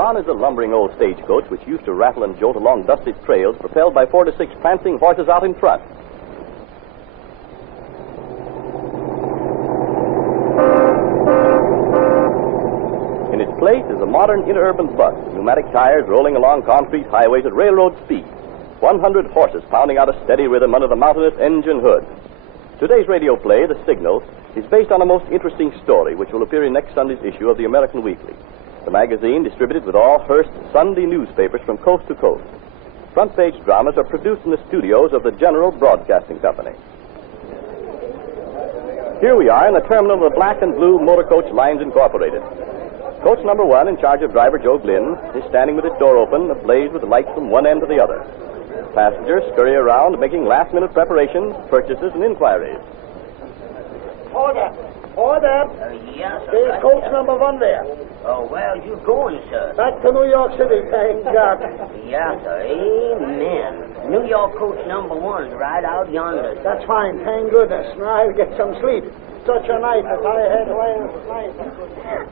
Gone is a lumbering old stagecoach which used to rattle and jolt along dusty trails propelled by 4 to 6 prancing horses out in front. In its place is a modern interurban bus, pneumatic tires rolling along concrete highways at railroad speed, 100 horses pounding out a steady rhythm under the mountainous engine hood. Today's radio play, The Signal, is based on a most interesting story which will appear in next Sunday's issue of the American Weekly, the magazine distributed with all Hearst Sunday newspapers from coast to coast. Front-page dramas are produced in the studios of the General Broadcasting Company. Here we are in the terminal of the Black and Blue Motor Coach Lines Incorporated. Coach number 1, in charge of driver Joe Glynn, is standing with its door open, ablaze with lights from one end to the other. Passengers scurry around making last-minute preparations, purchases, and inquiries. Order! Order! Yes, sir. There's coach number 1 there. Oh, well, you going, sir? Back to New York City, thank God. Yes, sir. Amen. New York coach number 1 right out yonder. That's fine, thank goodness. Now I'll get some sleep. Such a night as I had last night.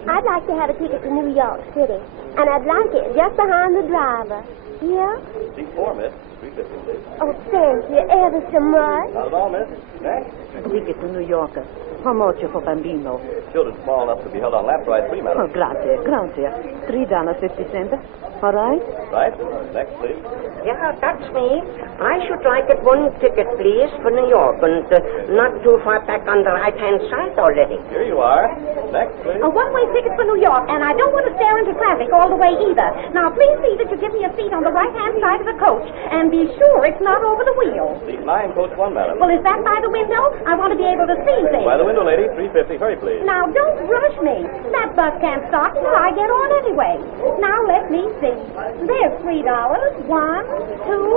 I'd like to have a ticket to New York City, and I'd like it just behind the driver. Yeah? Seat 4, miss. 350, please. Oh, thank you ever so much. Not at all, miss. Next. Ticket to New York. How much for bambino? Children small enough to be held on lap ride 3, madam. Oh, grazie. $3.50. All right? Right. Next, please. Yeah, that's me. I should like it 1 ticket, please, for New York, and not too far back on the right-hand side already. Here you are. Next, please. A one-way ticket for New York, and I don't want to stare into traffic all the way either. Now, please see that you give me a seat on the right-hand side of the coach, and be sure it's not over the wheel. Seat 9, coach 1, madam. Well, is that by the window? I want to be able to see things. By the window, lady. 350. Hurry, please. Now, don't rush me. That bus can't start until I get on anyway. Now, let me see. There's $3. 1, 2,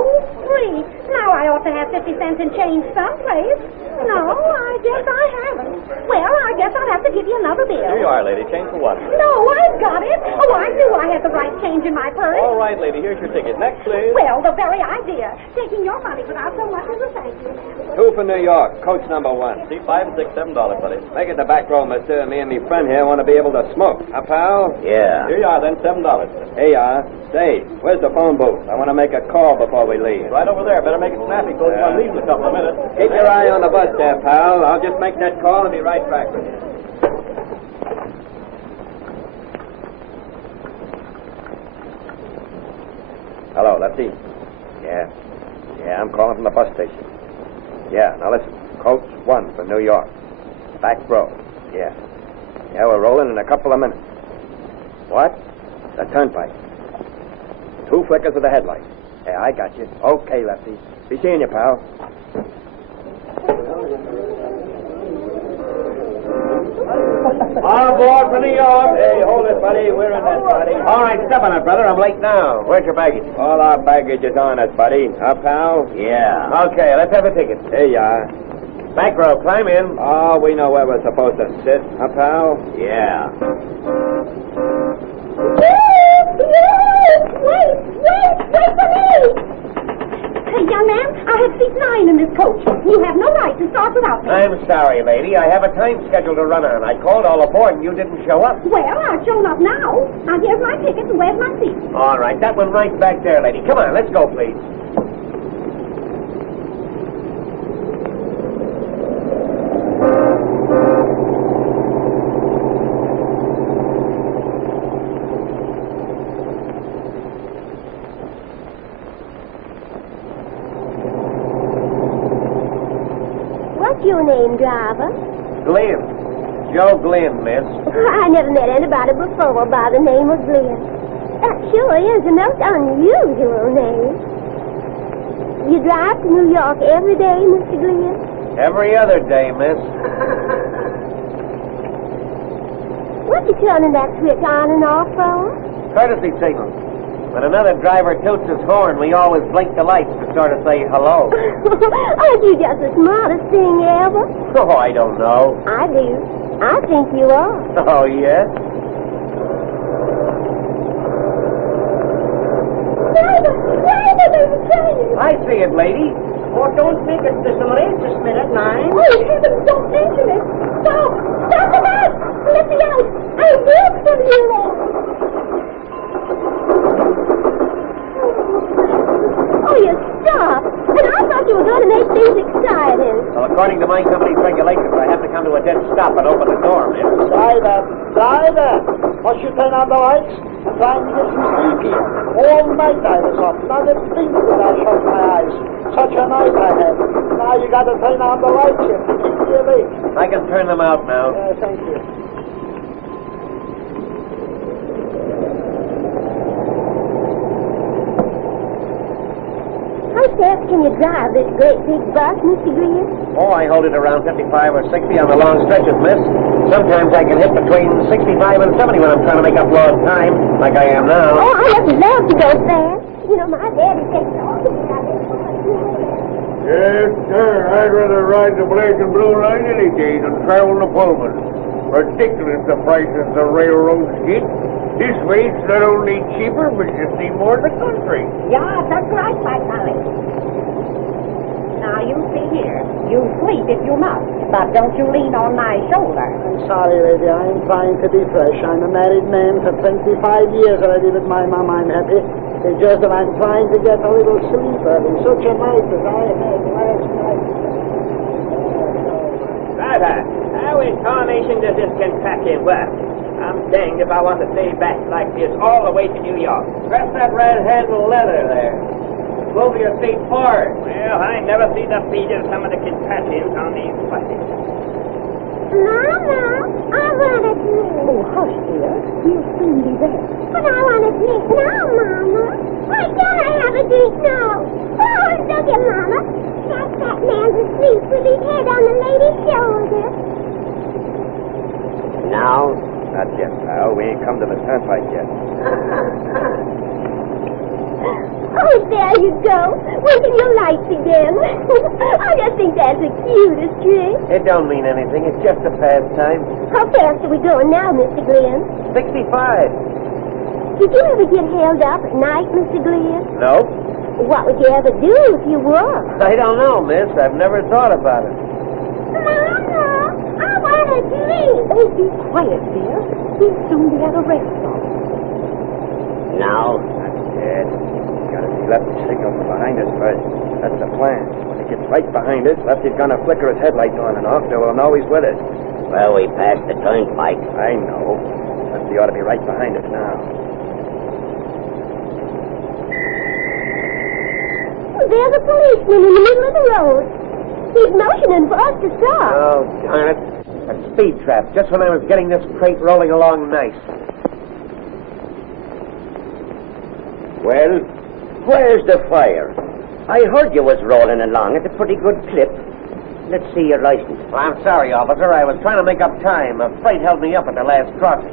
3. Now I ought to have 50 cents in change someplace. No, I guess I haven't. Well, I guess I'll have to give you another bill. Here you are, lady. Change for 1. No, I've got it. Oh, I knew I had the right change in my purse. All right, lady. Here's your ticket. Next, please. Well, the very idea. Taking your money without so much as a thank you. 2 for New York, coach number 1. Seat 5 and 6, $7, buddy. Make it the back row, mister. Me and me friend here want to be able to smoke. Huh, pal? Yeah. Here you are, then. $7. Here you are. Say, where's the phone booth? I want to make a call before we leave. Right over there. Better make it snappy. Coach 1 leaves in a couple of minutes. Keep your eye on the bus there, pal. I'll just make that call and be right back with you. Hello, Lefty. Yeah, I'm calling from the bus station. Yeah, now listen. Coach 1 for New York. Back row. Yeah, we're rolling in a couple of minutes. What? The turnpike. 2 flickers of the headlight. Yeah, I got you. Okay, Lefty. Be seeing you, pal. All aboard for New York. Hey, hold it, buddy. We're in that, buddy. All right, step on it, brother. I'm late now. Where's your baggage? All our baggage is on us, buddy. Huh, pal? Yeah. Okay, let's have a ticket. Here you are. Back row, climb in. Oh, we know where we're supposed to sit. Huh, pal? Yeah. Wait for me! Hey, young man, I have seat 9 in this coach. You have no right to start without me. I'm sorry, lady. I have a time schedule to run on. I called all aboard and you didn't show up. Well, I've shown up now. Now, here's my ticket and where's my seat? All right, that one right back there, lady. Come on, let's go, please. What's your name, driver? Glenn. Joe Glenn, miss. I never met anybody before by the name of Glenn. That sure is a most unusual name. You drive to New York every day, Mr. Glenn? Every other day, miss. What you turning that switch on and off for? Courtesy signal. When another driver tilts his horn, we always blink the lights to sort of say hello. Aren't you just the smartest thing ever? Oh, I don't know. I do. I think you are. Oh, yes? Driver, I see it, lady. Oh, don't think it's this outrageous minute, nine. Oh, heavens, don't mention it. Stop the bus. Let me out. I will send you there. Must you turn on the lights? I'm trying to get some sleep here. All night I was up. Not a blink did I shut my eyes. Such a night I had. Now you got to turn on the lights here to keep me awake. I can turn them out now. Thank you. How fast can you drive this great big bus, Mr. Greer? Oh, I hold it around 55 or 60 on the long stretches, miss. Sometimes I can hit between 65 and 70 when I'm trying to make up lost time, like I am now. Oh, I'd love to go fast. You know, my daddy takes all the time. Yes, sir. I'd rather ride the black and blue line any day than travel in a Pullman. Ridiculous the prices the railroads get. This way it's not only cheaper, but you see more of the country. Yeah, that's right, my darling. Now, you see here. You sleep if you must, but don't you lean on my shoulder. I'm sorry, lady. I'm trying to be fresh. I'm a married man for 25 years already with my mom. I'm happy. It's just that I'm trying to get a little sleep early. Such a night as I had last night. Driver, how in tarnation does this Kentucky work? I'm danged if I want to stay back like this all the way to New York. Press that red handle leather there. Move your feet forward. Well, I never see the feet of some of the Kentuckians on these buses. Mama, I want to sleep. Oh, hush, dear. We'll soon be there. But I want to sleep now, Mama. Why can't I have a drink now? Oh, look at Mama. That man's asleep with his head on the lady's shoulder. Now? Not yet, pal. We ain't come to the turnpike yet. Oh, there you go. Winking your lights again. I just think that's the cutest trick. It don't mean anything. It's just a pastime. How fast are we going now, Mr. Glenn? 65. Did you ever get held up at night, Mr. Glenn? Nope. What would you ever do if you were? I don't know, miss. I've never thought about it. Mama, I want to sleep. Oh, be quiet, dear. We'll soon be at a rest stop. Now? Not yet. Gotta see Lefty's signal from behind us first. That's the plan. When he gets right behind us, Lefty's gonna flicker his headlights on and off, so we'll know he's with us. Well, we passed the turnpike. I know. Lefty ought to be right behind us now. There's a policeman in the middle of the road. He's motioning for us to stop. Oh, darn it. A speed trap, just when I was getting this crate rolling along nice. Well, where's the fire? I heard you was rolling along at a pretty good clip. Let's see your license. Well, I'm sorry, officer. I was trying to make up time. A freight held me up at the last crossing.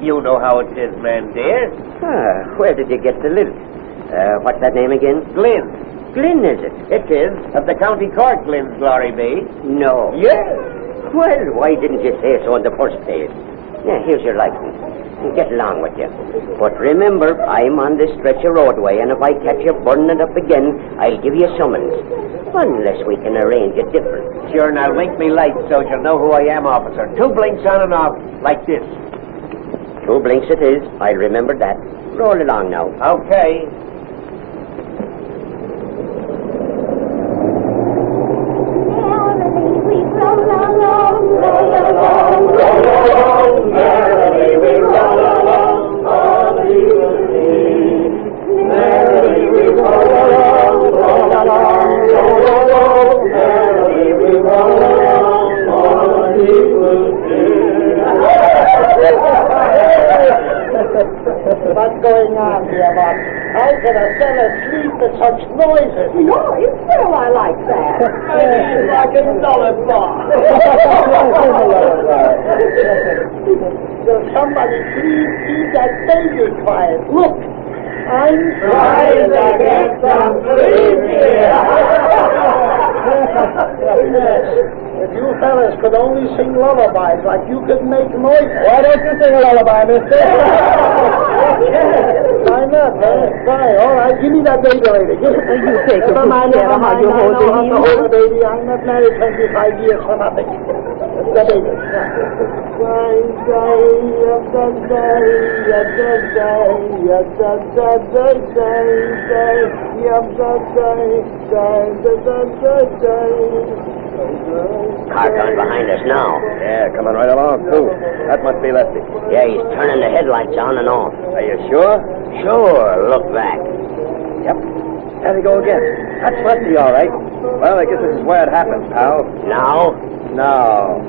You know how it is, man, dear. Ah, where did you get the lilt? What's that name again? Glynn. Glynn, is it? It is. Of the county court, Glynn's glory be. No. Yes. Well, why didn't you say so in the first place? Yeah, here's your license. Get along with you. But remember, I'm on this stretch of roadway, and if I catch you burning it up again, I'll give you a summons. Unless we can arrange it different. Sure, now link me lights so you'll know who I am, officer. 2 blinks on and off, like this. 2 blinks it is. I'll remember that. Roll along now. Okay. Merrily we roll along, roll along, roll along. Merrily we roll along, all you will see. Merrily we roll along, roll along, roll along. Merrily we roll along, all you will see. What's going on here, Bob? How can a fella sleep with such noises? Noise? Well, I like that. Like a lullaby. Will somebody please keep that baby quiet? Look, I'm trying to get some sleep here. If you fellas could only sing lullabies like you could make noises. Why don't you sing a lullaby, mister? Why not, huh? Try. All right, give me that baby lady. Give it. You take it Never mind, together never how mind. you I hold know how it to in. hold a baby. I'm not married 25 years for nothing. The baby. Car coming behind us now. Yeah, coming right along, too. That must be Lefty. Yeah, he's turning the headlights on and off. Are you sure? Sure, look back. Yep. There they go again. That's Lefty, all right. Well, I guess this is where it happens, pal. Now? No.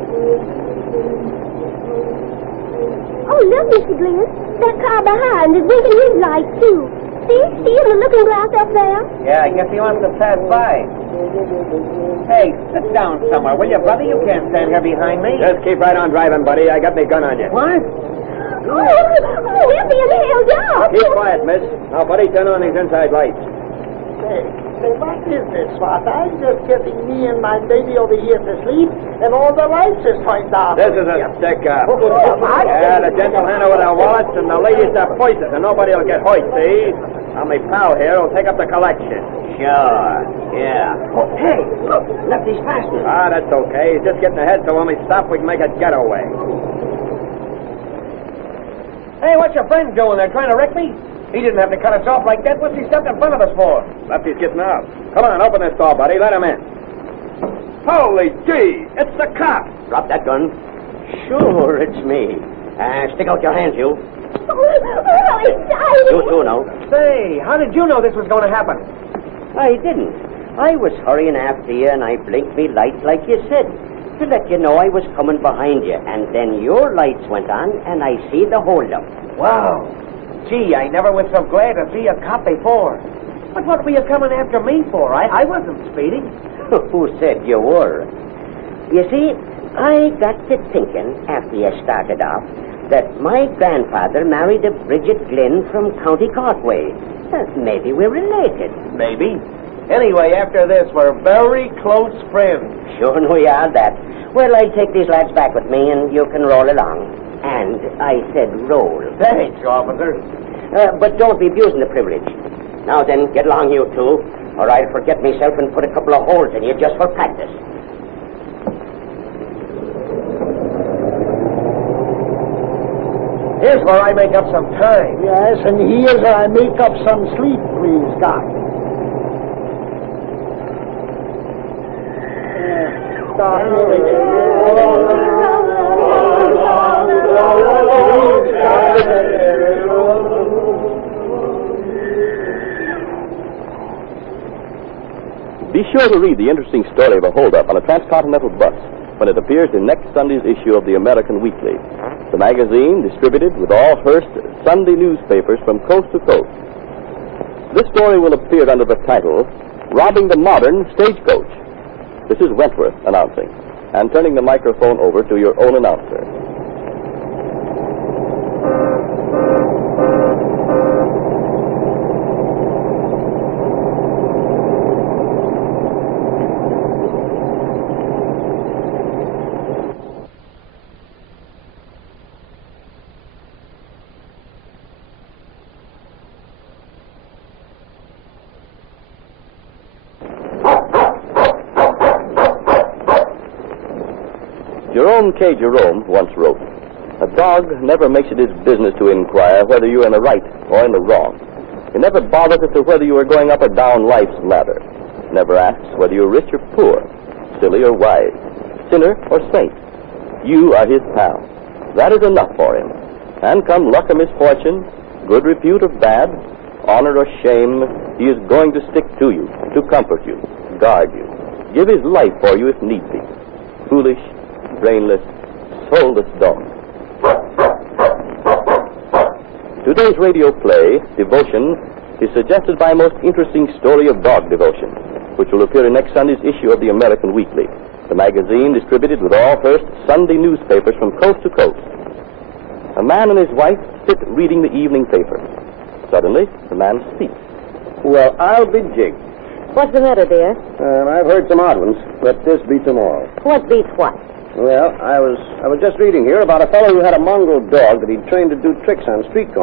Oh, look, Mr. Glenn. That car behind is blinking his light, too. See in the looking glass up there? Yeah, I guess he wants to pass by. Hey, sit down somewhere, will you, brother? You can't stand here behind me. Just keep right on driving, buddy. I got my gun on you. What? We're being held up. Keep quiet, miss. Now, buddy, turn on these inside lights. Say, what is this, Swat? I'm just getting me and my baby over here to sleep, and all the lights is turned off. This is a stick-up. What? Yeah, the gentleman with our wallets and the ladies that voices, and nobody will get hurt, see? Now, my pal here will take up the collection. Sure, yeah. Oh, hey, look, Lefty's faster. Ah, that's okay. He's just getting ahead, so when we stop, we can make a getaway. Hey, what's your friend doing there, trying to wreck me? He didn't have to cut us off like that. What's he stepped in front of us for? Lefty's getting out. Come on, open this door, buddy. Let him in. Holy gee! It's the cop! Drop that gun. Sure, it's me. Stick out your hands, you. Oh, exciting. You too, now. Say, how did you know this was going to happen? I didn't. I was hurrying after you, and I blinked me lights like you said, to let you know I was coming behind you. And then your lights went on, and I see the holdup. Wow. Gee, I never was so glad to see a cop before. But what were you coming after me for? I wasn't speeding. Who said you were? You see, I got to thinking, after you started off, that my grandfather married a Bridget Glenn from County Cork way. Maybe we're related. Maybe. Anyway, after this, we're very close friends. Sure we are that. Well, I'll take these lads back with me, and you can roll along. And I said roll. Thanks, officer. But don't be abusing the privilege. Now then, get along, you two, or I'll forget myself and put a couple of holes in you just for practice. Here's where I make up some time. Yes, and here's where I make up some sleep, please, Doc. Be sure to read the interesting story of a holdup on a transcontinental bus when it appears in next Sunday's issue of the American Weekly, the magazine distributed with all Hearst Sunday newspapers from coast to coast. This story will appear under the title, Robbing the Modern Stagecoach. This is Wentworth announcing, and turning the microphone over to your own announcer. Jerome K. Jerome once wrote, "A dog never makes it his business to inquire whether you're in the right or in the wrong. He never bothers as to whether you are going up or down life's ladder. Never asks whether you're rich or poor, silly or wise, sinner or saint. You are his pal. That is enough for him. And come luck or misfortune, good repute or bad, honor or shame, he is going to stick to you, to comfort you, guard you, give his life for you if need be. Foolish, brainless, soulless dog." Today's radio play, Devotion, is suggested by a most interesting story of dog devotion, which will appear in next Sunday's issue of the American Weekly, the magazine distributed with all Hearst Sunday newspapers from coast to coast. A man and his wife sit reading the evening paper. Suddenly, the man speaks. Well, I'll be jigged. What's the matter, dear? I've heard some odd ones, but this beats them all. What beats what? Well, I was just reading here about a fellow who had a mongrel dog that he'd trained to do tricks on street corners.